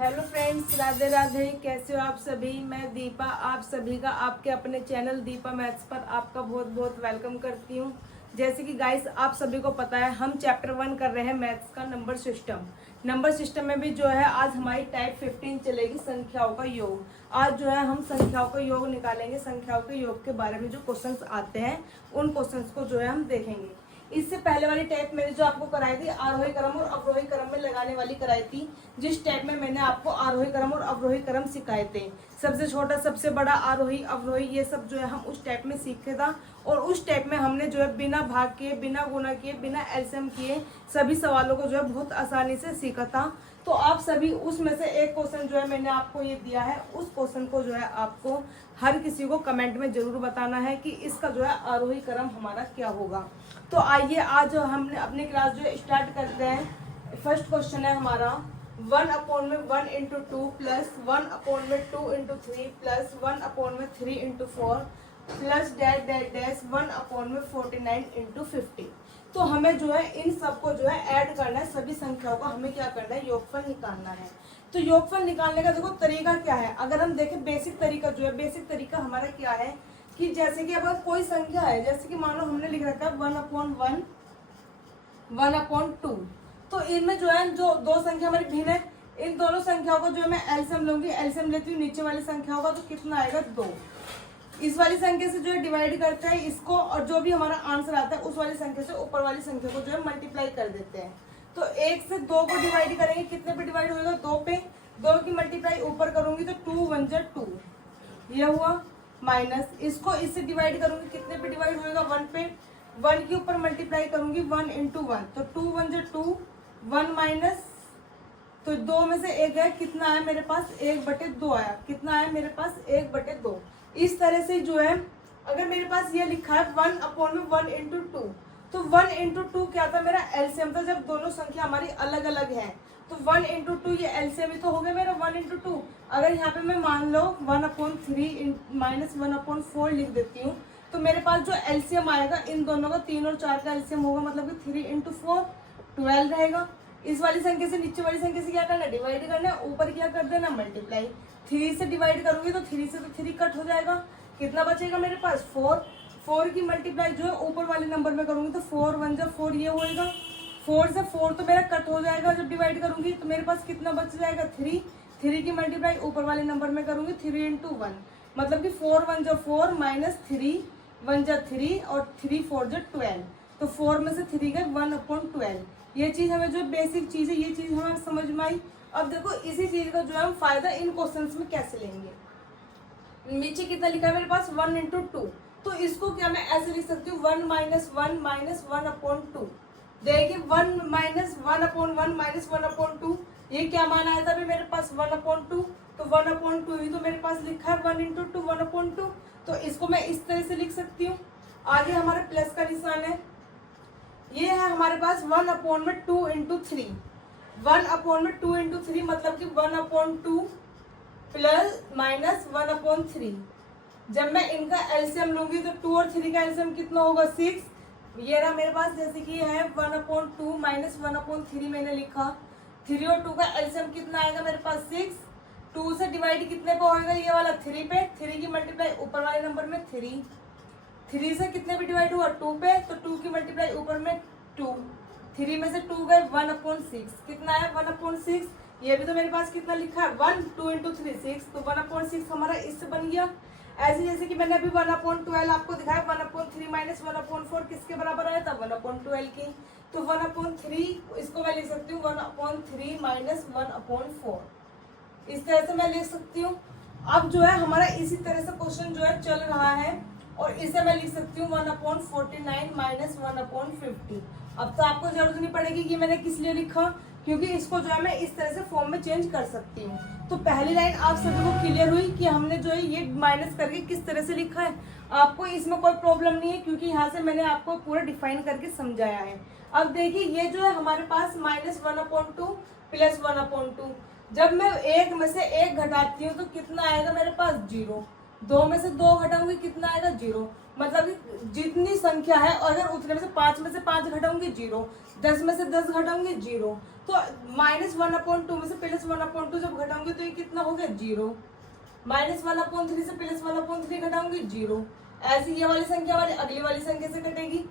Hello friends, Radhe Radhe. कैसे हो आप सभी। मैं दीपा आप सभी का आपके अपने चैनल दीपा मैथ्स पर आपका बहुत बहुत वेलकम करती हूँ। जैसे कि गाइस आप सभी को पता है हम चैप्टर 1 कर रहे हैं मैथ्स का नंबर सिस्टम में भी जो है आज हमारी टाइप 15 चलेगी, संख्याओं का योग। आज जो है हम संख्याओं का योग निकालेंगे। संख्याओं के योग के बारे में जो क्वेश्चंस आते हैं उन क्वेश्चंस को जो है हम देखेंगे। इससे पहले वाली टाइप मैंने जो आपको कराई थी आरोही क्रम और अवरोही क्रम में लगाने वाली कराई थी, जिस टाइप में मैंने आपको आरोही क्रम और अवरोही क्रम सिखाए थे। सबसे छोटा सबसे बड़ा आरोही अवरोही ये सब जो है हम उस टाइप में सीखे था। और उस टाइप में हमने जो है बिना भाग किए, बिना गुणा किए, बिना एलसीएम किए सभी सवालों को जो है बहुत आसानी से सीखा था। तो आप सभी उसमें से एक क्वेश्चन जो है मैंने आपको ये दिया है, उस क्वेश्चन को जो है आपको हर किसी को कमेंट में जरूर बताना है कि इसका जो है आरोही क्रम हमारा क्या होगा। तो आइए आज हमने अपनी क्लास जो है स्टार्ट करते हैं। फर्स्ट क्वेश्चन है हमारा 1/1 into 2 plus 1/2 into 3 plus 1/3 into 4 plus dash dash dash 1/49 into 50। तो हमें जो है इन सबको जो है ऐड करना है। सभी संख्याओं का हमें क्या करना है, योगफल निकालना है। तो योगफल निकालने का देखो तरीका क्या है। अगर हम देखें बेसिक तरीका जो है, बेसिक तरीका हमारा क्या है कि जैसे कि अगर कोई संख्या है, जैसे कि मान लो हमने लिख रखा है 1/1 1/2, तो इनमें जो है जो दो संख्या हमारी भिन्न है, इन दोनों संख्याओं को जो है मैं एलसीएम लूंगी। एलसीएम लेती हूँ नीचे वाली संख्याओं का, तो कितना आएगा 2। इस वाली संख्या से जो है डिवाइड करते हैं इसको, और जो भी हमारा आंसर आता है उस वाली संख्या से ऊपर वाली संख्या को जो है मल्टीप्लाई कर देते हैं। तो 1 से 2 को डिवाइड करेंगे, कितने पे डिवाइड होगा, 2 पे। 2 की मल्टीप्लाई ऊपर करूंगी तो 2 1 जा 2, ये हुआ। माइनस इसको इससे डिवाइड करूंगी, कितने पे डिवाइड होगा, 1 पे। 1 के ऊपर मल्टीप्लाई करूंगी 1 इंटू 1, तो 2 1 जा 2, 1 माइनस, तो 2 में से 1 है, कितना आया मेरे पास 1/2 आया। कितना आया मेरे पास 1/2। इस तरह से जो है अगर मेरे पास ये लिखा है 1/1 इंटू 2, तो 1 इंटू 2 क्या था, मेरा एलसीएम था जब दोनों संख्या हमारी अलग अलग है। तो 1 इंटू 2 ये एलसीएम ही तो हो गया मेरा 1 इंटू 2। अगर यहाँ पे मैं मान लो 1/3 माइनस 1/4 लिख देती हूँ, तो मेरे पास जो एलसीएम आएगा इन दोनों का 3 और 4 का एलसीएम होगा, मतलब कि 3 इंटू 4 12 रहेगा। इस वाली संख्या से नीचे वाली संख्या से क्या करना है, डिवाइड करना है, ऊपर क्या कर देना मल्टीप्लाई। 3 से डिवाइड करूंगी तो 3 से तो 3 कट हो जाएगा, कितना बचेगा मेरे पास 4। 4 की मल्टीप्लाई जो है ऊपर वाले नंबर में करूंगी तो 4 1 जा 4 ये होएगा। 4 से 4 तो मेरा कट हो जाएगा जब डिवाइड करूंगी, तो मेरे पास कितना बच जाएगा 3। 3 की मल्टीप्लाई ऊपर वाले नंबर में करूंगी 3 इंटू 1, मतलब कि 4 1 जा 4 माइनस 3 1 जा 3 और 3 4 जा 12, तो 4 में से 3 गए 1/12। ये चीज हमें जो बेसिक चीज है ये चीज हमें समझ में आई। अब देखो इसी चीज का जो है हम फायदा इन क्वेश्चंस में कैसे लेंगे। नीचे कितना लिखा है मेरे पास 1 इंटू 2, तो इसको क्या मैं ऐसे लिख सकती हूँ 1 माइनस 1 माइनस 1/2। देखिए 1 माइनस 1/1 माइनस 1/2, ये क्या मान आया था अभी मेरे पास 1/2, तो 1/2 ही तो मेरे पास लिखा है 1 इंटू 2 1/2, तो इसको मैं इस तरह से लिख सकती हूँ। आगे हमारे प्लस का निशान है, ये है हमारे पास 1/2 इंटू 3। 1/2 इंटू 3 मतलब कि 1/2 प्लस माइनस 1/3। जब मैं इनका एलसीएम लूंगी तो 2 और 3 का एलसीएम कितना होगा 6। ये रहा मेरे पास, जैसे कि है 1/2 माइनस 1/3 मैंने लिखा। 3 और 2 का एलसीएम कितना आएगा मेरे पास 6। 2 से डिवाइड कितने पे होगा, ये वाला 3 पे। 3 की मल्टीप्लाई ऊपर वाले नंबर में 3। 3 से कितने पे डिवाइड हुआ 2 पे, तो 2 की मल्टीप्लाई ऊपर में 2। 3 में से 2 गए 1/6, कितना है 1/6। ये भी तो मेरे पास कितना लिखा है 1 2 इंटू 3 6, तो 1/6 हमारा इससे बन गया। ऐसे जैसे कि मैंने अभी 1/12 आपको दिखाया, 1/3 माइनस 1/4 किसके बराबर आया था 1/12 की, तो 1/3 इसको मैं लिख सकती हूँ 1/3 माइनस 1/4, इस तरह से मैं लिख सकती हूँ। अब जो है हमारा इसी तरह से क्वेश्चन जो है चल रहा है, और इसे मैं लिख सकती हूँ 1/49 माइनस 1/50। अब तो आपको जरूरत नहीं पड़ेगी कि मैंने किस लिए लिखा, क्योंकि इसको जो है मैं इस तरह से फॉर्म में चेंज कर सकती हूँ। तो पहली लाइन आप सभी को क्लियर हुई कि हमने जो है ये माइनस करके किस तरह से लिखा है। आपको इसमें कोई प्रॉब्लम नहीं है, क्योंकि यहाँ से मैंने आपको पूरा डिफाइन करके समझाया है। अब देखिए ये जो है हमारे पास माइनस 1/2 प्लस 1/2, जब मैं एक में से एक घटाती हूँ तो कितना आएगा मेरे पास 0। 2 में से 2 घटाऊंगी कितना आएगा 0। मतलब कि जितनी संख्या है अगर उतने में से 5 में से 5 घटाऊंगी 0, 10 में से 10 घटाऊंगी 0। तो -1/2 में से +1/2 जब घटाऊंगी तो ये कितना हो गया 0। -1/3 से +1/3 घटाऊंगी 0। ऐसी ये वाली संख्या हमारी अगली वाली संख्या से कटेगी।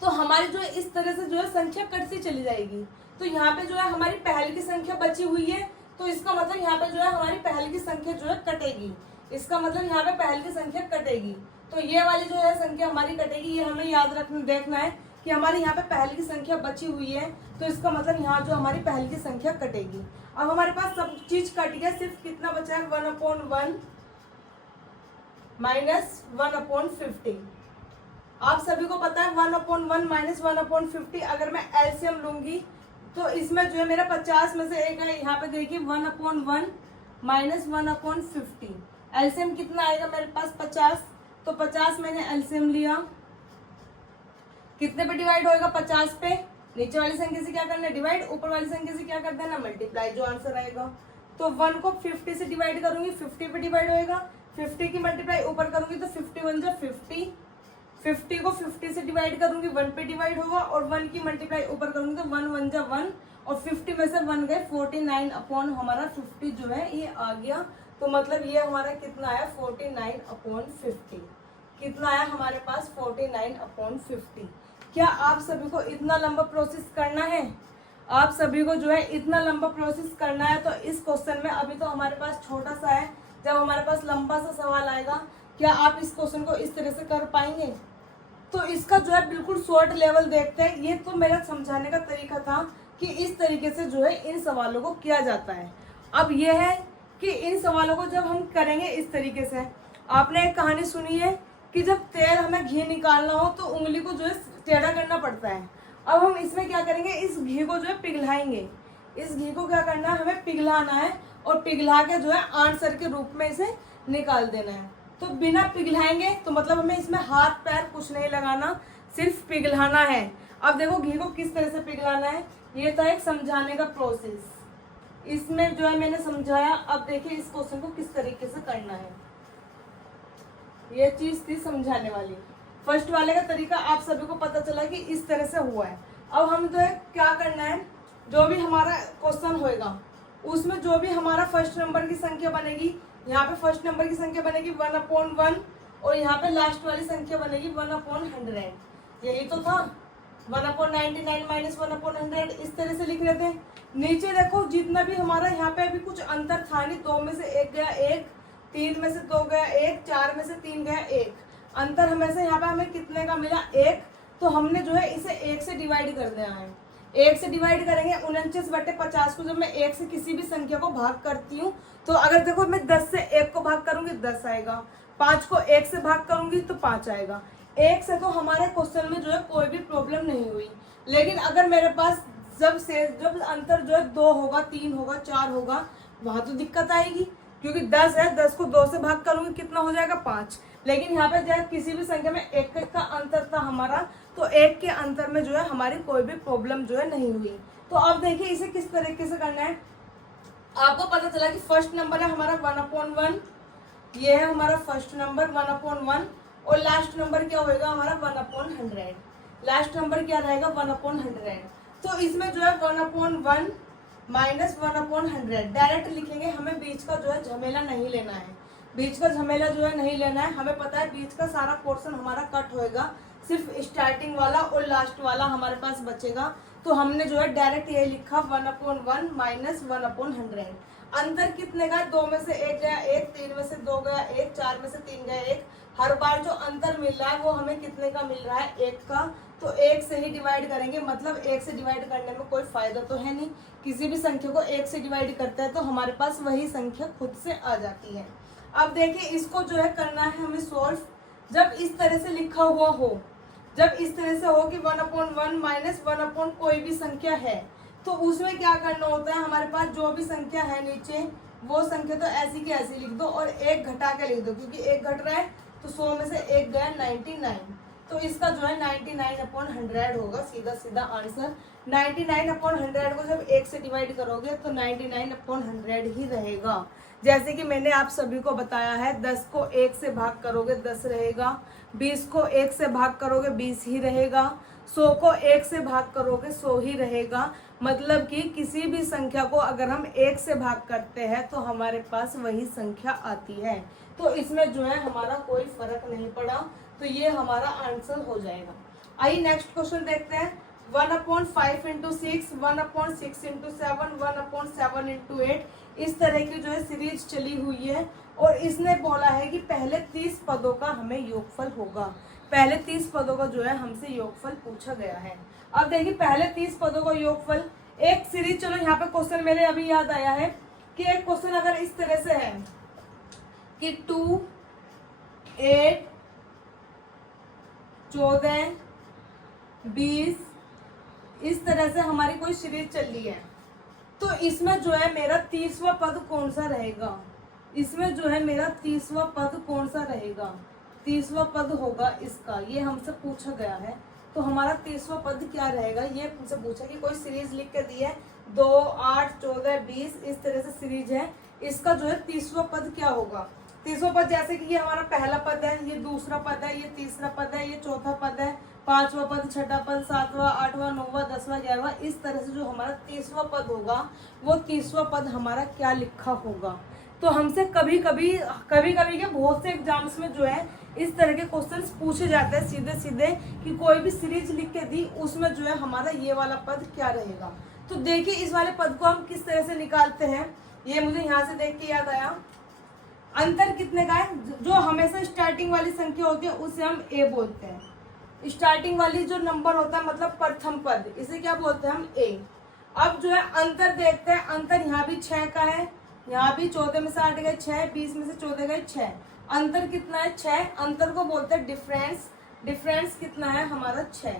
तो हमारी जो है इस तरह से जो है संख्या कटती चली जाएगी। तो यहाँ पे जो है हमारी पहले की संख्या बची हुई है, तो इसका मतलब यहाँ पे जो है हमारी पहले की संख्या जो है कटेगी। इसका मतलब यहाँ पे पहले की संख्या कटेगी। तो ये वाली जो है संख्या हमारी कटेगी। ये हमें याद रखना देखना है कि हमारी यहाँ पे पहले की संख्या बची हुई है, तो इसका मतलब यहाँ जो हमारी पहले की संख्या कटेगी। अब हमारे पास सब चीज कट गया, सिर्फ कितना बचा है 1/1 माइनस 1/50। आप सभी को पता है 1/1 माइनस 1/50 अगर मैं एलसीएम लूंगी तो इसमें जो है मेरा 50 में से एक है। यहाँ पे देखिए 1/1 माइनस 1/50 एलसीएम कितना आएगा मेरे पास 50। तो 50 मैंने एलसीएम लिया, कितने पे डिवाइड होएगा 50 पे। नीचे वाली संख्या से क्या करना है डिवाइड, ऊपर वाली संख्या से क्या कर देना मल्टीप्लाई, जो आंसर आएगा। तो 1 को 50 से डिवाइड करूंगी 50 पे डिवाइड होएगा, 50 की मल्टीप्लाई ऊपर करूंगी तो 51 जा 50, 50 को 50 से डिवाइड करूंगी 1 पे डिवाइड होगा, और 1 की मल्टीप्लाई ऊपर करूंगी तो 1 1 जा 1, और 50 में से 1 गए 49 अपॉन हमारा 50 जो है ये आ गया। तो मतलब ये हमारा कितना आया 49/50। कितना आया हमारे पास 49/50। क्या आप सभी को इतना लंबा प्रोसेस करना है? आप सभी को जो है इतना लंबा प्रोसेस करना है। तो इस क्वेश्चन में अभी तो हमारे पास छोटा सा है, जब हमारे पास लंबा सा सवाल आएगा क्या आप इस क्वेश्चन को इस तरह से कर पाएंगे? तो इसका जो है बिल्कुल शॉर्ट लेवल देखते हैं। ये तो मेरा समझाने का तरीका था कि इस तरीके से जो है इन सवालों को किया जाता है। अब यह है कि इन सवालों को जब हम करेंगे इस तरीके से, आपने एक कहानी सुनी है कि जब तेल हमें घी निकालना हो तो उंगली को जो है टेढ़ा करना पड़ता है। अब हम इसमें क्या करेंगे, इस घी को जो है पिघलाएंगे। इस घी को क्या करना है, हमें पिघलाना है, और पिघला के जो है आंसर के रूप में इसे निकाल देना है। तो बिना पिघलाएंगे तो मतलब हमें इसमें हाथ पैर कुछ नहीं लगाना, सिर्फ पिघलाना है। अब देखो घी को किस तरह से पिघलाना है, ये था एक समझाने का प्रोसेस। इसमें जो है मैंने समझाया। अब देखिए इस क्वेश्चन को किस तरीके से करना है, ये चीज थी समझाने वाली। फर्स्ट वाले का तरीका आप सभी को पता चला कि इस तरह से हुआ है। अब हम जो है क्या करना है, जो भी हमारा क्वेश्चन होएगा उसमें जो भी हमारा फर्स्ट नंबर की संख्या बनेगी, यहाँ पे फर्स्ट नंबर की संख्या बनेगी 1/1, और यहाँ पे लास्ट वाली संख्या बनेगी 1/100। यही तो था 1/99 माइनस 1/100, इस तरह से लिख लेते हैं। नीचे देखो जितना भी हमारा यहाँ पे अभी कुछ अंतर था नहीं, 2 में से 1 गया 1, 3 में से 2 गया 1, 4 में से 3 गया 1, अंतर हमेशा यहाँ पे हमें कितने का मिला 1। तो हमने जो है इसे 1 से डिवाइड कर देना है। 1 से डिवाइड करेंगे 49/50 को जब मैं 1 से किसी भी संख्या को भाग करती हूँ तो अगर देखो मैं 10 से 1 को भाग करूंगी 10 आएगा, 5 को 1 से भाग करूंगी तो 5 आएगा। 1 से तो हमारे क्वेश्चन में जो है कोई भी प्रॉब्लम नहीं हुई। लेकिन अगर मेरे पास जब अंतर जो है 2 होगा 3 होगा 4 होगा, वहां तो दिक्कत आएगी, क्योंकि 10 है, 10 को 2 से भाग करूंगी कितना हो जाएगा 5। लेकिन यहाँ पे जो किसी भी संख्या में 1 का अंतर था हमारा, तो 1 के अंतर में जो है हमारी कोई भी प्रॉब्लम जो है नहीं हुई। तो अब देखिए इसे किस तरीके से करना है। आपको पता चला कि फर्स्ट नंबर है हमारा 1/1, ये है हमारा फर्स्ट नंबर 1/1, और लास्ट नंबर क्या होगा हमारा 1/100। लास्ट नंबर क्या रहेगा 1/100। तो इसमें जो है 1/1 माइनस 1/100 डायरेक्ट लिखेंगे। हमें बीच का जो है झमेला नहीं लेना है, बीच का झमेला जो है नहीं लेना है। हमें पता है बीच का सारा पोर्शन हमारा कट होएगा, सिर्फ स्टार्टिंग वाला और लास्ट वाला हमारे पास बचेगा। तो हमने जो है डायरेक्ट ये लिखा 1/1 माइनस 1/100। अंतर कितने का, 2 में से 1 गया 1, 3 में से 2 गया 1, 4 में से 3 गया 1। हर बार जो अंतर मिल रहा है वो हमें कितने का मिल रहा है 1 का। तो 1 से ही डिवाइड करेंगे, मतलब 1 से डिवाइड करने में कोई फायदा तो है नहीं। किसी भी संख्या को 1 से डिवाइड करता है तो हमारे पास वही संख्या खुद से आ जाती है। अब देखिए इसको जो है करना है हमें सॉल्व। जब इस तरह से लिखा हुआ हो, जब इस तरह से हो कि 1/1 माइनस 1 कोई भी संख्या है, तो उसमें क्या करना होता है, हमारे पास जो भी संख्या है नीचे वो संख्या तो ऐसी की ऐसी लिख दो और 1 घटा के लिख दो, क्योंकि 1 घट रहा है तो 100 में से 1 गया 99। तो इसका जो है 99/100 होगा, सीधा सीधा आंसर। 99/100 को जब 1 से डिवाइड करोगे तो 99/100 ही रहेगा। जैसे कि मैंने आप सभी को बताया है, 10 को 1 से भाग करोगे 10 रहेगा, 20 को 1 से भाग करोगे 20 ही रहेगा, 100 को 1 से भाग करोगे 100 ही रहेगा। मतलब कि किसी भी संख्या को अगर हम 1 से भाग करते हैं तो हमारे पास वही संख्या आती है। तो इसमें जो है हमारा कोई फर्क नहीं पड़ा, तो ये हमारा आंसर हो जाएगा। आइए नेक्स्ट क्वेश्चन देखते हैं। 1/5 × 6, 1/6 × 7, 1/7 × 8, इस तरह की जो है सीरीज चली हुई है और इसने बोला है कि पहले 30 पदों का हमें योगफल होगा। पहले 30 पदों का जो है हमसे योगफल पूछा गया है। अब देखिए पहले 30 पदों का योगफल, एक सीरीज, चलो यहाँ पे क्वेश्चन मेरे अभी याद आया है कि एक क्वेश्चन अगर इस तरह से है कि 2, 8, 14, 20, इस तरह से हमारी कोई सीरीज चल रही है, तो इसमें जो है मेरा 30वां पद कौन सा रहेगा? इसमें जो है मेरा 30वां पद कौन सा रहेगा? 30वां पद होगा इसका, ये हमसे पूछा गया है। तो हमारा 30वां पद क्या रहेगा, ये हमसे पूछा कि कोई सीरीज लिख के दी है 2, 8, 14, 20, इस तरह से सीरीज है। इसका जो है 30वां पद क्या होगा? 30वां पद जैसे कि ये हमारा पहला पद है, ये दूसरा पद है, ये तीसरा पद है, ये चौथा पद है, 5वां पद, 6वां पद, 7वां, 8वां, 9वां, 10वां, 11वां, इस तरह से जो हमारा 30वां पद होगा वो 30वां पद हमारा क्या लिखा होगा। तो हमसे कभी कभी के बहुत से एग्जाम्स में जो है इस तरह के क्वेश्चंस पूछे जाते हैं सीधे सीधे कि कोई भी सीरीज लिख के दी, उसमें जो है हमारा ये वाला पद क्या रहेगा। तो देखिए इस वाले पद को हम किस तरह से निकालते हैं, ये मुझे यहाँ से देख के याद आया। अंतर कितने का है? जो हमेशा स्टार्टिंग वाली संख्या होती है उसे हम ए बोलते हैं। स्टार्टिंग वाली जो नंबर होता है मतलब प्रथम पद, इसे क्या बोलते हैं हम? ए। अब जो है अंतर देखते हैं। अंतर यहाँ भी 6 का है, यहाँ भी 14 में से 8 गए 6, 20 में से 14 गए 6। अंतर कितना है? 6। अंतर को बोलते हैं डिफरेंस। डिफरेंस कितना है हमारा? 6।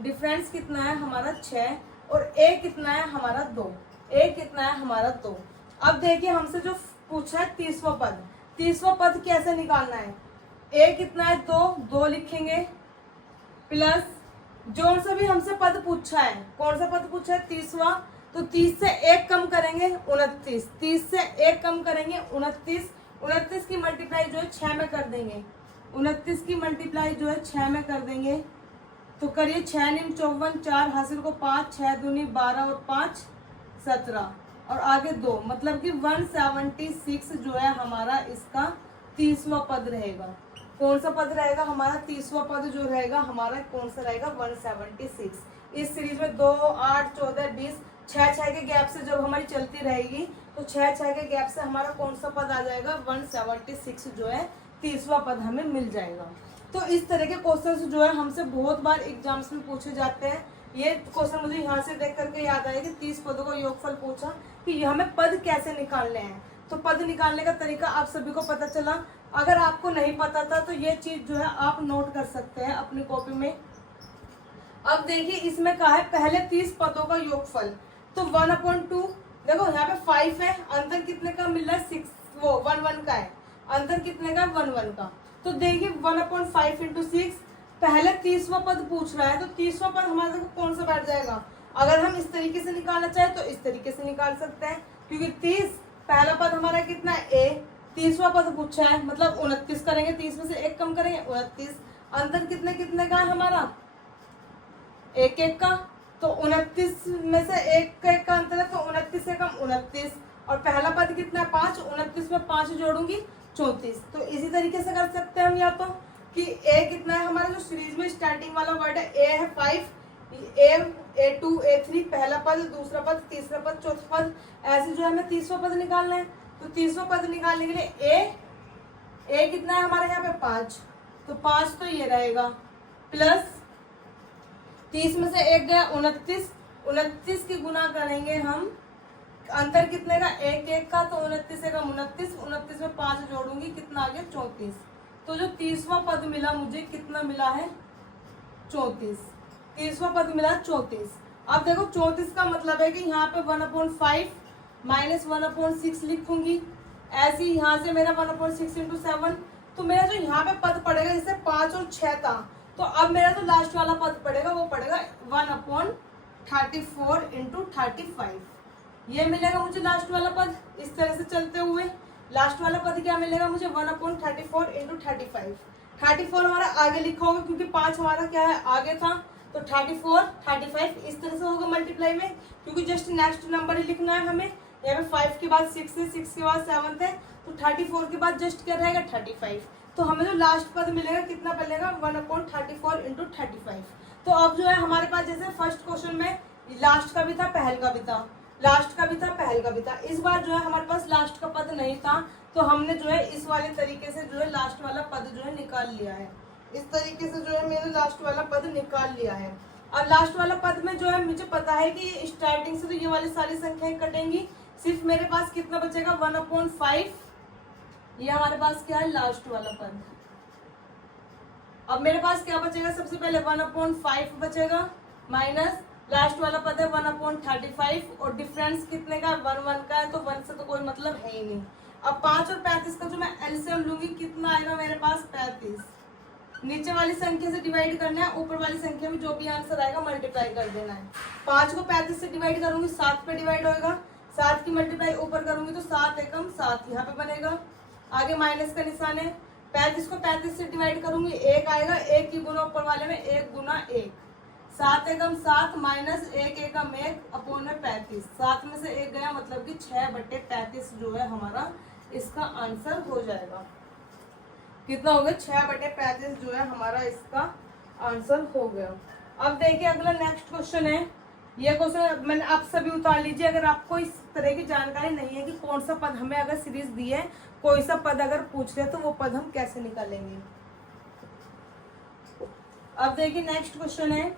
डिफरेंस कितना है हमारा? 6। और ए कितना है हमारा? 2। ए कितना है हमारा? 2। अब देखिए हमसे जो पूछा है 30वां पद, 30वां पद कैसे निकालना है? ए कितना है? 2, 2 लिखेंगे, प्लस जो सा भी हमसे पद पूछा है, कौन सा पद पूछा है? 30वां। तो 30 से 1 कम करेंगे 29, 30 से 1 कम करेंगे 29, 29 की मल्टीप्लाई जो है 6 में कर देंगे, 29 की मल्टीप्लाई जो है 6 में कर देंगे। तो करिए 6 × 54, 4 हासिल को 5, 6 दूनी 12 और 5 17 और आगे 2, मतलब कि 176 जो है हमारा इसका 30वां पद रहेगा। कौन सा पद रहेगा हमारा? 30वां पद जो रहेगा हमारा कौन सा रहेगा? 176। इस सीरीज में 2, 8, 14, 20, 6 के गैप से जब हमारी चलती रहेगी तो 6 के गैप से हमारा कौन सा पद आ जाएगा? 176 जो है 30वां पद हमें मिल जाएगा। तो इस तरह के क्वेश्चंस जो है हमसे बहुत बार एग्जाम्स में पूछे जाते हैं। ये क्वेश्चन मुझे यहाँ से देख करके याद आया कि 30 पदों का योगफल पूछा कि हमें पद कैसे निकालने हैं। तो पद निकालने का तरीका आप सभी को पता चला। अगर आपको नहीं पता था तो ये चीज जो है आप नोट कर सकते हैं अपनी कॉपी में। अब देखिए इसमें कहा है पहले 30 पदों का योगफल, तो 1/2, देखो यहाँ पे 5 है, अंतर कितने का मिल रहा है? 6, वो 1 का है, अंतर कितने का? 1 का। तो देखिए 1/5 × 6, पहले 30वां पद पूछ रहा है, तो 30वां पद हमारे देखो कौन सा बैठ जाएगा। अगर हम इस तरीके से निकालना चाहे तो इस तरीके से निकाल सकते हैं, क्योंकि 30 पहला पद हमारा कितना है? ए। 30वां पद पूछा है मतलब 29 करेंगे, 30 में से 1 कम करेंगे 29। अंतर कितने कितने का है हमारा? 1 का। तो 29 में से 1 का अंतर है, तो 29 से कम 29। और पहला पद कितना है? 5। 29 में 5 जोड़ूंगी 34। तो इसी तरीके से कर सकते हैं हम, या तो कि ए कितना है हमारा, जो सीरीज में स्टार्टिंग वाला वर्ड है ए है 5, A2, A3 पहला पद, दूसरा पद, तीसरा पद, चौथा पद, ऐसे जो है हमें 30वां पद निकालना है। तो 30वां पद निकालने के लिए ए कितना है हमारे यहाँ पे? 5। तो 5 तो ये रहेगा, प्लस 30 में से 1 गया 29, 29 की गुना करेंगे हम, अंतर कितने का? 1 का। तो 29 से कम 29, 29 में 5 जोड़ूंगी, कितना आ गया? 34। तो जो 30वां पद मिला मुझे कितना मिला है? 34। 30वां पद मिला 34। अब देखो 34 का मतलब है कि यहाँ पे 1/5 माइनस 1/6 लिखूंगी, ऐसे ही यहाँ से मेरा 1/6 × 7। तो मेरा जो यहाँ पे पद पड़ेगा, जैसे 5 और 6 था, तो अब मेरा जो लास्ट वाला पद पड़ेगा वो पड़ेगा 1/34 इंटू 35। ये मिलेगा मुझे लास्ट वाला पद। इस तरह से चलते हुए लास्ट वाला पद क्या मिलेगा मुझे 1/34 इंटू 35। 34 हमारा आगे लिखा होगा क्योंकि 5 हमारा क्या है आगे था, तो 34 35 इस तरह से होगा मल्टीप्लाई में, क्योंकि जस्ट नेक्स्ट नंबर ही लिखना है हमें। यहाँ पे 5 के बाद 6 है, 6 के बाद 7 है, तो 34 के बाद जस्ट क्या रहेगा 35। तो हमें जो लास्ट पद मिलेगा कितना मिलेगा 1/34 इंटू 35। तो अब जो है हमारे पास जैसे फर्स्ट क्वेश्चन में लास्ट का भी था पहल का भी था, लास्ट का भी था पहल का भी था, इस बार जो है हमारे पास लास्ट का पद नहीं था, तो हमने जो है इस वाले तरीके से जो है लास्ट वाला पद जो है निकाल लिया है। इस तरीके से जो है मैंने लास्ट वाला पद निकाल लिया है। और लास्ट वाला पद में जो है मुझे पता है कि स्टार्टिंग से तो ये वाली सारी संख्याएं कटेंगी, सिर्फ मेरे पास कितना बचेगा 1/5। ये हमारे पास क्या है लास्ट वाला पद। अब मेरे पास क्या बचेगा, सबसे पहले 1/5 बचेगा माइनस लास्ट वाला पद है 1/35 और डिफरेंस कितने का 1 का है, तो 1 से तो कोई मतलब है ही नहीं। अब 5 और 35 का जो मैं एलसीएम लूंगी कितना आएगा मेरे पास 35। नीचे वाली संख्या से डिवाइड करना है, ऊपर वाली संख्या में जो भी आंसर आएगा मल्टीप्लाई कर देना है। 5 को 35 से डिवाइड करूंगी 7 पे डिवाइड होगा, 7 की मल्टीप्लाई ऊपर करूंगी तो 7 एकम 7 यहाँ पे बनेगा, आगे माइनस का निशान है। 35 को 35 से डिवाइड करूंगी 1 आएगा, 1 की गुना ऊपर वाले में 1 गुना 1, 7 एकम 7 माइनस 1 एकम 1 अपोन में 35, 7 में से 1 गया मतलब कि 6/35 जो है हमारा इसका आंसर हो जाएगा। कितना हो गया 6/35 जो है हमारा इसका आंसर हो गया। अब देखिए अगला नेक्स्ट क्वेश्चन है। ये क्वेश्चन मैंने आप सभी उतार लीजिए अगर आपको इस तरह की जानकारी नहीं है कि कौन सा पद हमें अगर सीरीज दी है, कोई सा पद अगर पूछ रहे तो वो पद हम कैसे निकालेंगे। अब देखिए नेक्स्ट क्वेश्चन है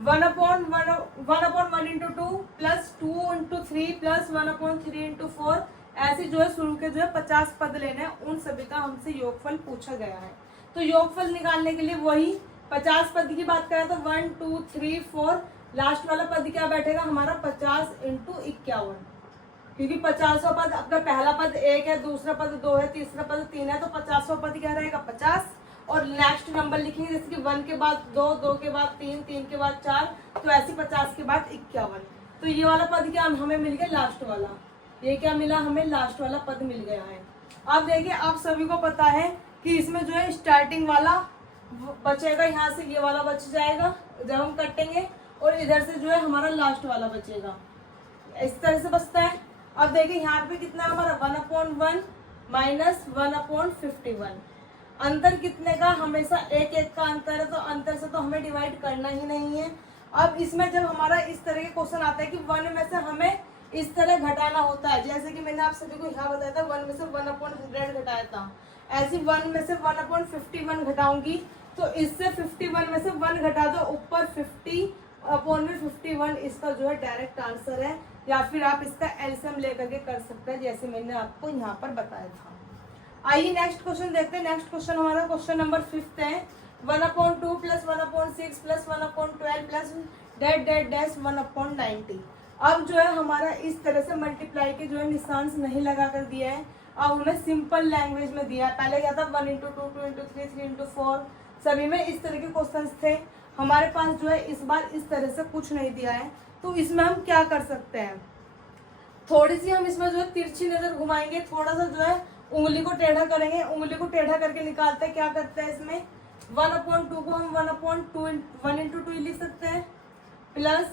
1/1 into 2 plus 2 into 3 plus 1/3 into 4, ऐसे जो है शुरू के जो है 50 पद लेने हैं, उन सभी का हमसे योगफल पूछा गया है। तो योगफल निकालने के लिए वही 50 पद की बात करें तो 1 2 3 4, लास्ट वाला पद क्या बैठेगा हमारा 50 इंटू 51, क्योंकि 50वां पद अपना पहला पद 1 है, दूसरा पद 2 है, तीसरा पद 3 है, तो 50वां पद क्या रहेगा 50। और नेक्स्ट नंबर लिखेंगे जैसे कि 1 के बाद 2, 2 के बाद 3, 3 के बाद 4, तो ऐसे 50 के बाद 51। तो ये वाला पद क्या हमें मिल गया लास्ट वाला, ये क्या मिला हमें लास्ट वाला पद मिल गया है। अब देखिए आप सभी को पता है कि इसमें जो है स्टार्टिंग वाला बचेगा, यहाँ से ये वाला बच जाएगा जब हम कटेंगे, और इधर से जो है हमारा लास्ट वाला बचेगा, इस तरह से बचता है। अब देखिए यहाँ पे कितना हमारा 1/1 माइनस 1/51, अंतर कितने का हमेशा 1 का अंतर है, तो अंतर से तो हमें डिवाइड करना ही नहीं है। अब इसमें जब हमारा इस तरह के क्वेश्चन आता है कि 1 में से हमें इस तरह घटाना होता है, जैसे कि मैंने आप सभी को यहाँ बताया था 1 में से 1/100 घटाया था, ऐसे 1 में से 1/51 घटाऊंगी, तो इससे 51 में से 1 घटा दो, ऊपर 50/51 इसका जो है डायरेक्ट आंसर है, या फिर आप इसका एलसीएम लेकर के कर सकते हैं जैसे मैंने आपको यहाँ पर बताया था। आइए नेक्स्ट क्वेश्चन देखते हैं। नेक्स्ट क्वेश्चन हमारा क्वेश्चन नंबर 5 है 1/2 प्लस 1/6 प्लस 1/12 प्लस डैश 1/90। अब जो है हमारा इस तरह से मल्टीप्लाई के जो है निशान नहीं लगा कर दिया है, अब हमें सिंपल लैंग्वेज में दिया है। पहले क्या था 1 इंटू 2, 2 इंटू 3, 3 इंटू 4, सभी में इस तरह के क्वेश्चन थे। हमारे पास जो है इस बार इस तरह से कुछ नहीं दिया है, तो इसमें हम क्या कर सकते हैं, थोड़ी सी हम इसमें जो है तिरछी नजर घुमाएंगे, थोड़ा सा जो है उंगली को टेढ़ा करेंगे, उंगली को टेढ़ा करके निकालते हैं। क्या करते हैं इसमें 1/2 को हम 1 इंटू 2 लिख सकते हैं, प्लस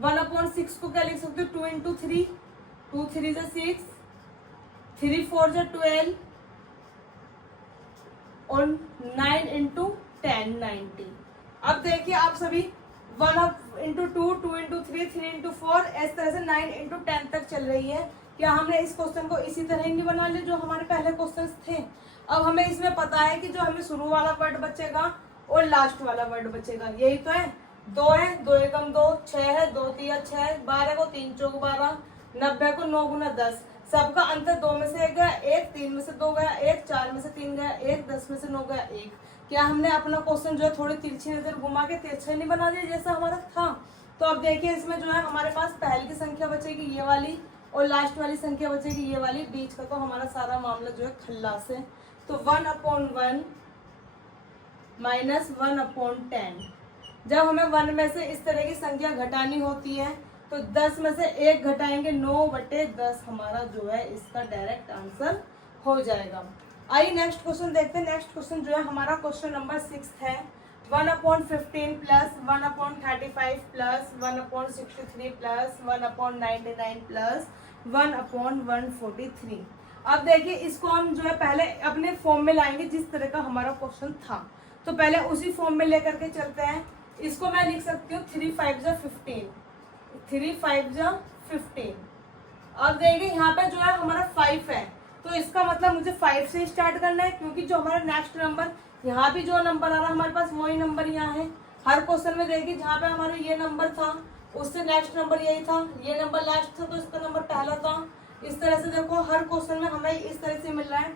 1/6 को क्या लिख सकते हैं 2 इंटू 3, 2 3 से 6, 3 4 से 12 और 9 इंटू 10 90। अब देखिए आप सभी 1 इंटू 2, 2 इंटू 3, 3 इंटू 4, इस तरह से 9 इंटू 10 तक चल रही है। क्या हमने इस क्वेश्चन को इसी तरह ही नहीं बना लिया जो हमारे पहले क्वेश्चन थे। अब हमें इसमें पता है कि जो हमें शुरू वाला वर्ड बचेगा और लास्ट वाला वर्ड बचेगा, यही तो है। 2 है, 2 एकम 2, 6 है, 2 तिया 6, 12 को 3 चौक 12, 90 को 9 गुना 10, सबका अंतर 2 में से 1 गया, 1 3 में से 2 गया, 1 4 में से 3 गया, 1 10 में से 9 गया 1। क्या हमने अपना क्वेश्चन जो है थोड़ी तिरछी नजर घुमा के तिरछा नहीं बना दिया जैसा हमारा था। तो अब देखिए इसमें जो है हमारे पास पहले की संख्या बचेगी ये वाली, और लास्ट वाली संख्या बचेगी ये वाली बीच का, तो हमारा सारा मामला जो है खल्लास है। तो 1/1 माइनस 1/10। जब हमें 1 में से इस तरह की संख्या घटानी होती है तो 10 में से 1 घटाएंगे, 9/10 हमारा जो है इसका डायरेक्ट आंसर हो जाएगा। आइए नेक्स्ट क्वेश्चन देखते हैं। नेक्स्ट क्वेश्चन जो है हमारा क्वेश्चन नंबर 6 है। 1/15 प्लस 1/35 प्लस 1/63 प्लस 1/99 प्लस 1/143। अब देखिए इसको हम जो है पहले अपने फॉर्म में लाएंगे जिस तरह का हमारा क्वेश्चन था, तो पहले उसी फॉर्म में लेकर के चलते हैं। इसको मैं लिख सकती हूँ 3 5 जा 15, 3 5 जा 15। अब देखिए यहाँ पे जो है हमारा 5 है, तो इसका मतलब मुझे 5 से स्टार्ट करना है, क्योंकि जो हमारा नेक्स्ट नंबर यहाँ भी जो नंबर आ रहा है हमारे पास वही नंबर यहाँ है। हर क्वेश्चन में देखिए जहाँ पे हमारा ये नंबर था उससे नेक्स्ट नंबर यही था, ये नंबर लास्ट था तो इसका नंबर पहला था। इस तरह से देखो हर क्वेश्चन में हमें इस तरह से मिल रहा है।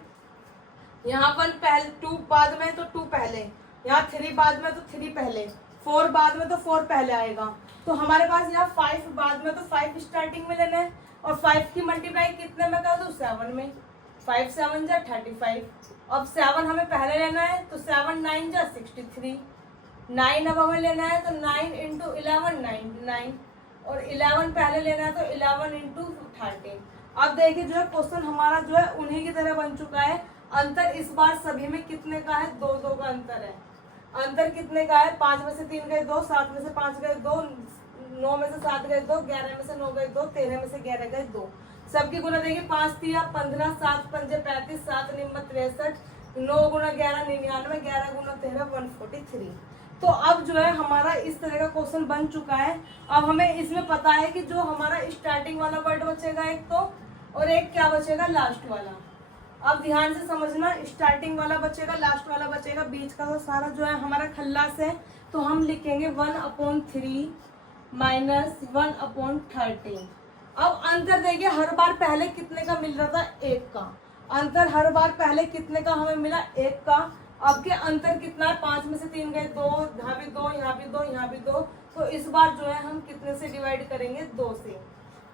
यहाँ पर पहले 2 बाद में तो 2 पहले, यहाँ 3 बाद में तो 3 पहले, 4 बाद में तो 4 पहले आएगा। तो हमारे पास यहाँ 5 बाद में तो 5 स्टार्टिंग में लेना है, और 5 की मल्टीप्लाई कितने में कर दो 7 में, 5 7 जा 35। अब 7 हमें पहले लेना है तो 7 9 जा 63। 9 अब हमें लेना है तो 9 इंटू 11 99, और 11 पहले लेना है तो 11 इंटू 13। अब देखिए जो है क्वेश्चन हमारा जो है उन्हीं की तरह बन चुका है। अंतर इस बार सभी में कितने का है, 2 2 का अंतर है। अंतर कितने का है, 5 में से 3 गए 2, 7 में से 5 गए 2, 9 में से 7 गए 2, 11 में से 9 गए 2, 13 में से 11 गए 2। सबकी गुना देखिए 5 3 15, 7 5 35, 7 9 63, 9 गुना 11 99, 11 गुना 13 143। तो अब जो है हमारा इस तरह का क्वेश्चन बन चुका है। अब हमें इसमें पता है कि जो हमारा स्टार्टिंग वाला वर्ड बचेगा एक तो, और एक क्या बचेगा लास्ट वाला। अब ध्यान से समझना, स्टार्टिंग वाला बचेगा लास्ट वाला बचेगा, बीच का तो सारा जो है हमारा खल्लास है। तो हम लिखेंगे 1/3 माइनस 1/13। अब अंतर देखिए हर बार पहले कितने का मिल रहा था, 1 का। अंतर हर बार पहले कितने का हमें मिला, 1 का। अब के अंतर कितना है, 5 में से 3 गए 2, यहाँ भी 2, यहाँ भी 2, यहाँ भी 2। तो इस बार जो है हम कितने से डिवाइड करेंगे, 2 से।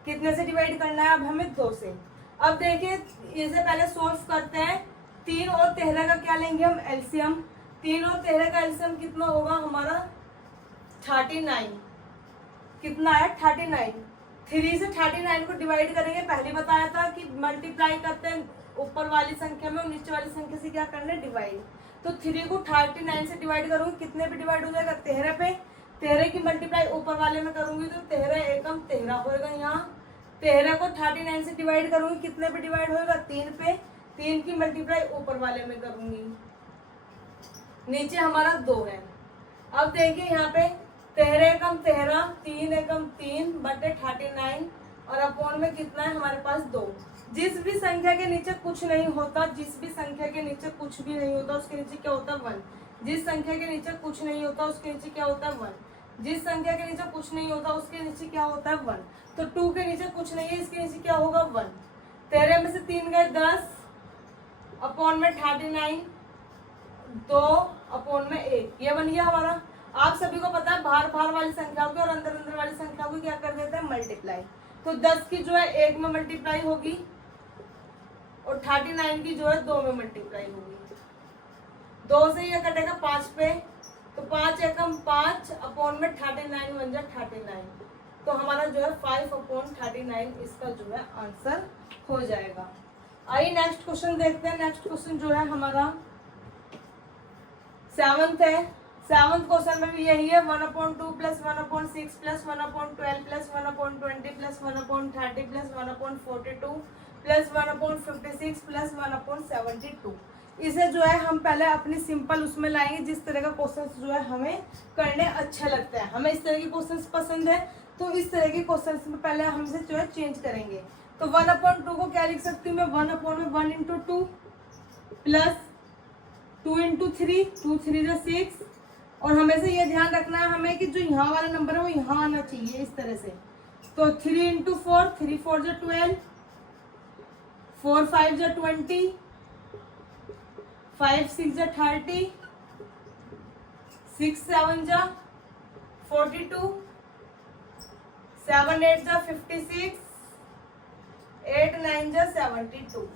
कितने से डिवाइड करना है अब हमें, 2 से। अब देखिए इसे पहले सोल्व करते हैं। 3 और 13 का क्या लेंगे हम, एलसीएम। 3 और 13 का एलसीएम कितना होगा हमारा, 39। कितना है, 39। 3 से 39 को डिवाइड करेंगे। पहले बताया था कि मल्टीप्लाई करते हैं ऊपर वाली संख्या में और नीचे वाली संख्या से क्या करना है, डिवाइड। तो 3 को 39 से डिवाइड करूंगी, कितने पे डिवाइड हो जाएगा, 13 पे। 13 की मल्टीप्लाई ऊपर वाले में करूंगी तो 13 एकम 13 होगा यहाँ। 13 को 39 से डिवाइड करूंगी, कितने पे डिवाइड होगा, 3 पे। 3 की मल्टीप्लाई ऊपर वाले में करूंगी, नीचे हमारा 2 है। अब देखिए यहाँ पे 13 एकम 13, 3 एकम 3 बटे 39, और अपॉन में कितना है हमारे पास 2। जिस भी संख्या के नीचे कुछ नहीं होता, जिस भी संख्या के नीचे कुछ भी नहीं होता उसके नीचे क्या होता है, 1। जिस संख्या के नीचे कुछ नहीं होता उसके नीचे क्या होता है, 1। जिस संख्या के नीचे कुछ नहीं होता उसके नीचे क्या होता है, 1। तो 2 के नीचे कुछ नहीं है, इसके नीचे क्या होगा, 1। 13 में से 3 गए 10, अपॉन में 39, 2 अपॉन में 1, ये बन गया हमारा। आप सभी को पता है बाहर बाहर वाली संख्याओं की और अंदर अंदर वाली संख्याओं की क्या कर देते हैं, मल्टीप्लाई। तो 10 की जो है 1 में मल्टीप्लाई होगी, और 39 की जो है 2 में मल्टीप्लाई होगी। 2 से ये कटेगा 5 पे, तो 5 एकम 5 अपॉन में 39 बन जाए 39। तो हमारा जो है 5/39 इसका जो है आंसर हो जाएगा। आइए नेक्स्ट क्वेश्चन देखते हैं। नेक्स्ट क्वेश्चन जो है हमारा 7th है। 7th क्वेश्चन में भी यही है, 1/2 plus 1/6 plus 1/12 plus 1/20 plus 1/30 plus 1/42 plus 1/56 plus 1/72। इसे जो है हम पहले अपनी सिंपल उसमें लाएंगे, जिस तरह का क्वेश्चन जो है हमें करने अच्छा लगता है। हमें इस तरह के क्वेश्चन पसंद है, तो इस तरह के क्वेश्चन में पहले हम इसे जो है चेंज करेंगे। तो 1/2 को क्या लिख सकती हूँ मैं, 1/1 इंटू 2 प्लस 2 इंटू 3, 2 3 जा 6। और हमें से ये ध्यान रखना है हमें कि जो यहाँ वाला नंबर है वो यहाँ आना चाहिए इस तरह से। तो 3 इंटू 4, 3 4 जा 12, 4 5 जा 20, 5 6 जा 30, 6 7 जा 42, 7 8 जा 56, 8 9 जा 72।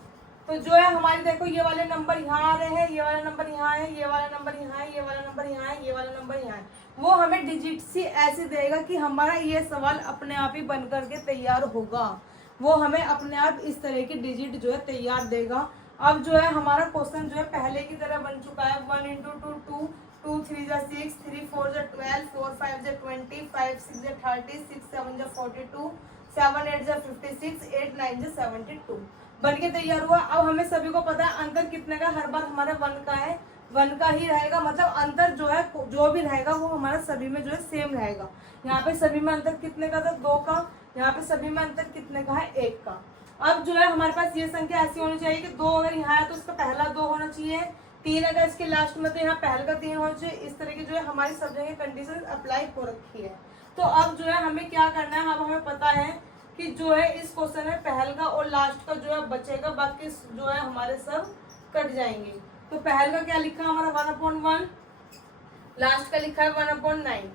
तो जो है हमारी देखो ये वाले नंबर यहाँ आ रहे हैं, ये वाला नंबर यहाँ है, ये वाला नंबर यहाँ है, ये वाला नंबर यहाँ है, ये वाला नंबर यहाँ है। वो हमें डिजिट सी ऐसे देगा कि हमारा ये सवाल अपने आप ही बन करके तैयार होगा। वो हमें अपने आप इस तरह की डिजिट जो है तैयार देगा। अब जो है हमारा क्वेश्चन जो है पहले की तरह बन चुका है। 1 इंटू 2 2, 2 3 जा 6, 3 4 जा 12, 4 5 जा 20, 5 6 जा 30, 6 7 जा 42, 7 8 जा 56, 8 9 जा 72 बन के तैयार हुआ। अब हमें सभी को पता है अंतर कितने का, हर बार हमारा 1 का है, 1 का ही रहेगा। मतलब अंतर जो है जो भी रहेगा वो हमारा सभी में जो है सेम रहेगा। यहाँ पे सभी में अंतर कितने का था, 2 का। यहाँ पे सभी में अंतर कितने का है, 1 का। अब जो है हमारे पास ये संख्या ऐसी होनी चाहिए कि 2 अगर यहाँ है तो उसका पहला 2 होना चाहिए, 3 अगर इसके लास्ट में तो यहाँ पहले का 3 होना चाहिए। इस तरह की जो है हमारी सब जगह कंडीशन अप्लाई हो रखी है। तो अब जो है हमें क्या करना है, अब हमें पता है कि जो है इस क्वेश्चन में पहल का और लास्ट का जो है बचेगा, बाकी जो है हमारे सब कट जाएंगे। तो पहल का क्या लिखा है हमारा 1/1, लास्ट का लिखा है 1/9।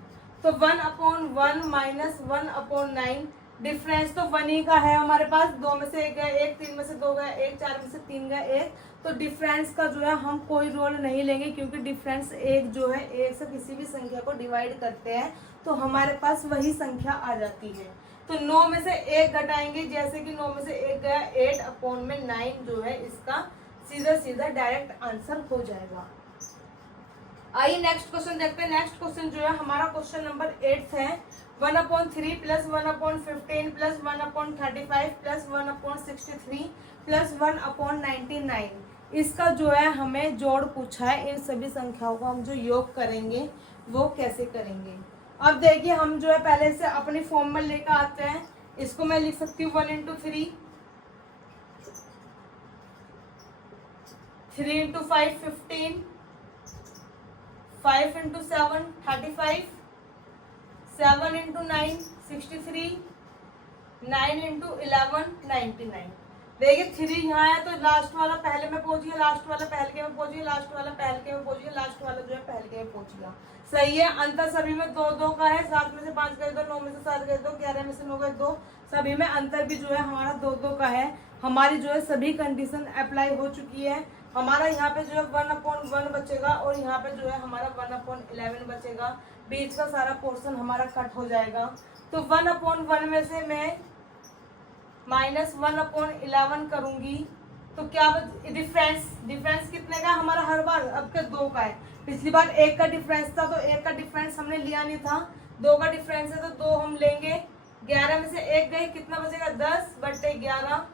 तो 1/1 माइनस 1/9, डिफरेंस तो 1 ही का है हमारे पास। 2 में से 1 गया 1, 3 में से 2 गया 1, 4 में से 3 गया 1। तो डिफरेंस का जो है हम कोई रोल नहीं लेंगे, क्योंकि डिफरेंस 1 जो है 1 से किसी भी संख्या को डिवाइड करते हैं तो हमारे पास वही संख्या आ जाती है। तो 9 में से 1 घटाएंगे, जैसे कि 9 में से 1 गया 8/9 जो है इसका सीधा सीधा डायरेक्ट आंसर हो जाएगा। आइए नेक्स्ट क्वेश्चन देखते हैं। नेक्स्ट क्वेश्चन जो है हमारा क्वेश्चन नंबर 8 है। 1/3 प्लस 1/15 प्लस 1/35 प्लस 1/63 प्लस 1/99, इसका जो है हमें जोड़ पूछा है। इन सभी संख्याओं को हम जो योग करेंगे वो कैसे करेंगे। अब देखिए हम जो है पहले से अपनी फॉर्म में लेकर आते हैं। इसको मैं लिख सकती हूँ 1 into 3, 3 into 5 15, 5 into 7 35, 7 into 9 63, 9 into 11 99। देखिए 3 यहाँ है तो लास्ट वाला पहले में पहुंच गया, लास्ट वाला पहले में पहुंच गया, लास्ट वाला पहले में पहुंच गया, लास्ट वाला जो है पहले में पहुंच गया। सही है। अंतर सभी में 2 2 का है। 7 में से 5 गए 2, 9 में से 7 गए 2, 11 में से 9 गए 2। सभी में अंतर भी जो है हमारा 2 2 का है। हमारी जो है सभी कंडीशन अप्लाई हो चुकी है। हमारा यहाँ पे जो है 1/1 बचेगा और यहाँ पे जो है हमारा 1/11 बचेगा। बीच का सारा पोर्शन हमारा कट हो जाएगा। तो 1/1 में से मैं माइनस 1/11 करूंगी तो क्या डिफरेंस कितने का हमारा हर बार, अब के 2 का है। पिछली बार 1 का डिफरेंस था तो 1 का डिफरेंस हमने लिया नहीं था। 2 का डिफरेंस है तो 2 हम लेंगे। 11 में से 1 गए, कितना बचेगा 10/11।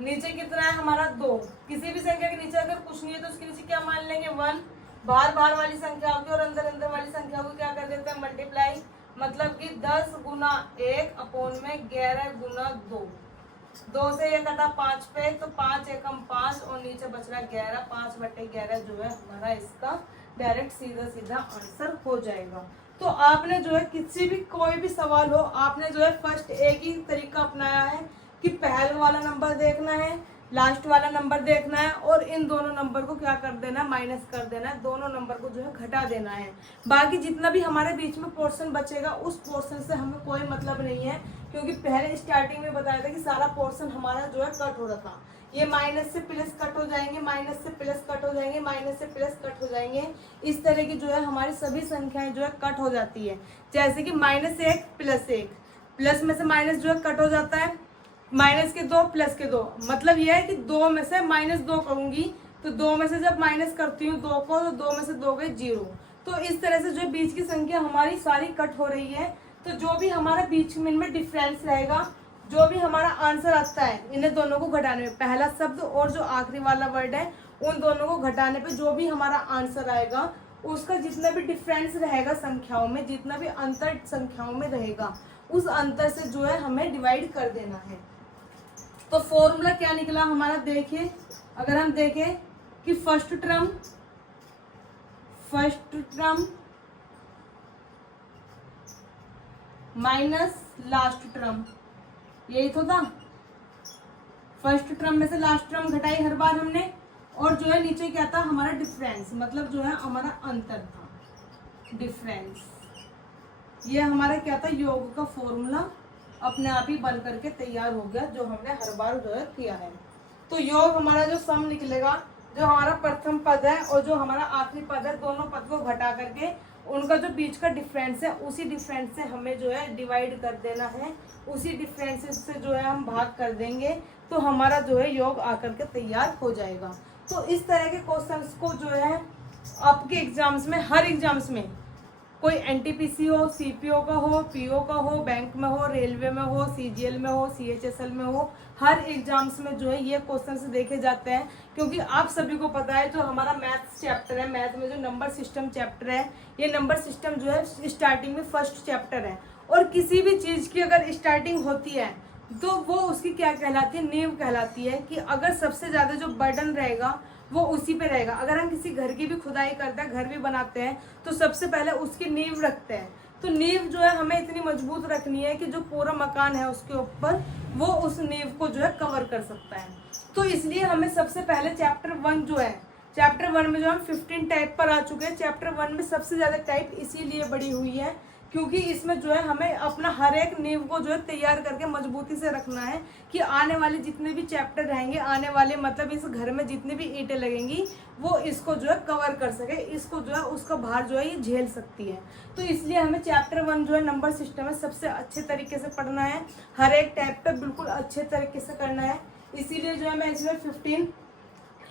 नीचे कितना है हमारा 2। किसी भी संख्या के नीचे अगर कुछ नहीं है तो उसके नीचे क्या मान लेंगे 1। बाहर वाली संख्याओं की और अंदर वाली संख्याओं को क्या कर देते हैं मल्टीप्लाई। मतलब कि 10 गुना 1 अपॉन में 11 गुना 2। 2 से 1 कटा 5 पे तो 5 एकम 5 और नीचे बच रहा 11। 5/11 जो है हमारा इसका डायरेक्ट सीधा सीधा आंसर हो जाएगा। तो आपने जो है किसी भी कोई भी सवाल हो, आपने जो है फर्स्ट एक ही तरीका अपनाया है कि पहले वाला नंबर देखना है, लास्ट वाला नंबर देखना है और इन दोनों नंबर को क्या कर देना है, माइनस कर देना है। दोनों नंबर को जो है घटा देना है। बाकी जितना भी हमारे बीच में पोर्शन बचेगा उस पोर्शन से हमें कोई मतलब नहीं है, क्योंकि पहले स्टार्टिंग में बताया था कि सारा पोर्शन हमारा जो है कट हो रहा था। ये माइनस से प्लस कट हो जाएंगे, माइनस से प्लस कट हो जाएंगे, माइनस से प्लस कट हो जाएंगे। इस तरह की जो है हमारी सभी संख्याएं जो है कट हो जाती है। जैसे कि -1 + 1, प्लस में से माइनस जो है कट हो जाता है, माइनस के 2 प्लस के 2। मतलब यह है कि 2 में से -2 करूंगी तो 2 में से जब माइनस करती हूँ 2 को तो 2 में से 2 गए 0। तो इस तरह से जो बीच की संख्या हमारी सारी कट हो रही है। तो जो भी हमारा बीच में इनमें डिफरेंस रहेगा, जो भी हमारा आंसर आता है इन्हें दोनों को घटाने में, पहला शब्द और जो आखिरी वाला वर्ड है उन दोनों को घटाने पे जो भी हमारा आंसर आएगा उसका जितना भी डिफरेंस रहेगा संख्याओं में, जितना भी अंतर संख्याओं में रहेगा उस अंतर से जो है हमें डिवाइड कर देना है। तो फॉर्मूला क्या निकला हमारा, देखिए अगर हम देखें कि first term minus last term, यही तो था। फर्स्ट टर्म में से लास्ट टर्म घटाई हर बार हमने, और जो है नीचे क्या था हमारा डिफरेंस, मतलब जो है हमारा अंतर था डिफरेंस। ये हमारा क्या था योग का फॉर्मूला अपने आप ही बन करके तैयार हो गया, जो हमने हर बार जो है किया है। तो योग हमारा जो सम निकलेगा, जो हमारा प्रथम पद है और जो हमारा आखिरी पद है, दोनों पद को घटा करके उनका जो बीच का डिफरेंस है, उसी डिफरेंस से हमें जो है डिवाइड कर देना है, उसी डिफरेंस से जो है हम भाग कर देंगे, तो हमारा जो है योग आकर के तैयार हो जाएगा। तो इस तरह के क्वेश्चंस को जो है आपके एग्जाम्स में, हर एग्जाम्स में, कोई एनटीपीसी हो, सीपीओ का हो, पीओ का हो, बैंक में हो, रेलवे में हो, सीजीएल में हो, सीएचएसएल में हो, हर एग्जाम्स में जो है ये क्वेश्चंस देखे जाते हैं। क्योंकि आप सभी को पता है जो हमारा मैथ्स चैप्टर है, मैथ में जो नंबर सिस्टम चैप्टर है, ये नंबर सिस्टम जो है स्टार्टिंग में फर्स्ट चैप्टर है। और किसी भी चीज़ की अगर स्टार्टिंग होती है तो वो उसकी क्या कहलाती है, नींव कहलाती है। कि अगर सबसे ज़्यादा जो बर्डन रहेगा वो उसी पे रहेगा। अगर हम किसी घर की भी खुदाई करते हैं, घर भी बनाते हैं, तो सबसे पहले उसकी नींव रखते हैं। तो नींव जो है हमें इतनी मजबूत रखनी है कि जो पूरा मकान है उसके ऊपर वो उस नींव को जो है कवर कर सकता है। तो इसलिए हमें सबसे पहले चैप्टर 1 जो है, चैप्टर 1 में जो हम 15 टाइप पर आ चुके हैं। चैप्टर 1 में सबसे ज़्यादा टाइप इसीलिए बढ़ी हुई है क्योंकि इसमें जो है हमें अपना हर एक नींव को जो है तैयार करके मजबूती से रखना है कि आने वाले जितने भी चैप्टर रहेंगे, आने वाले मतलब इस घर में जितनी भी ईंटें लगेंगी वो इसको जो है कवर कर सके, इसको जो है उसका भार जो है ये झेल सकती है। तो इसलिए हमें चैप्टर 1 जो है नंबर सिस्टम है सबसे अच्छे तरीके से पढ़ना है, हर एक टाइप पर बिल्कुल अच्छे तरीके से करना है। इसीलिए जो है मैं इसमें 15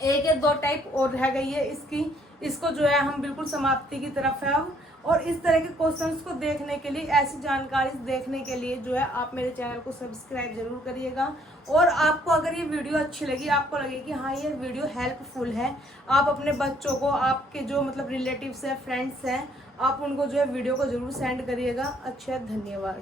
एक या 2 टाइप और रह गई है इसकी, इसको जो है हम बिल्कुल समाप्ति की तरफ है अब। और इस तरह के क्वेश्चंस को देखने के लिए, ऐसी जानकारी देखने के लिए जो है आप मेरे चैनल को सब्सक्राइब जरूर करिएगा। और आपको अगर ये वीडियो अच्छी लगी, आपको लगे कि हाँ ये वीडियो हेल्पफुल है, आप अपने बच्चों को, आपके जो मतलब रिलेटिव्स हैं, फ्रेंड्स हैं, आप उनको जो है वीडियो को जरूर सेंड करिएगा। अच्छा, धन्यवाद।